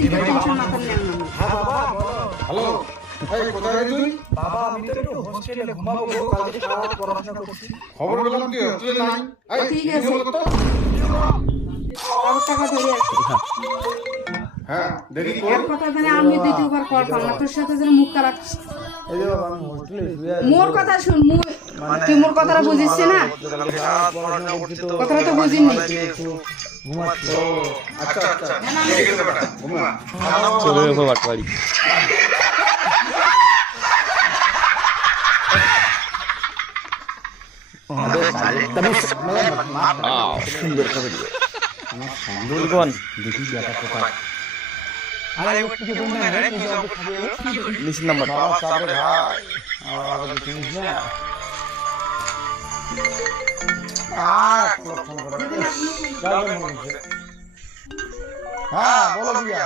ঠিক আছে, টেনশন মাথায় নেন না। হ্যাঁ বাবা বলো। হ্যালো, এই কোথায় রে তুই? বাবা আমি তো একটু হোস্টেলে ঘুমাবো গো, কালকে সারা রাত পড়াশোনা করছি। খবর পেলাম তুই হোস্টেলে নাই। এই, ঠিক কি আছে। হলো কত? বাবার টাকা ধরে আসি। হ্যাঁ, দেখি কর। এক কথা জানে আমি দ্বিতীয়বার কর পাম না, তোর সাথে যেন মুখ কালাক। এই যে বাবা আমি হোস্টেলে শুয়ে আছি। মোর কথা শুন, তুই মোর কথাটা বুঝিস না? কালকে সারা রাত পড়াশোনা করছি তো কথাটা তো বুঝিনি। একটু ঘুমাচ্ছি। আচ্ছা আচ্ছা, ঠিক আছে বেটা, ঘুমা। চলে যাবো বাটবাড়ি। সুন্দর করে দিও। দুলগন দেখি ব্যাটা কোথায়। আরে ও কিছু বলনা রে, কি সব খাবে? নিচের নাম্বার বাবা সাবরে ভাই আমার কিছু চিনিস না। ফোন করে। হ্যাঁ বলো দিয়া।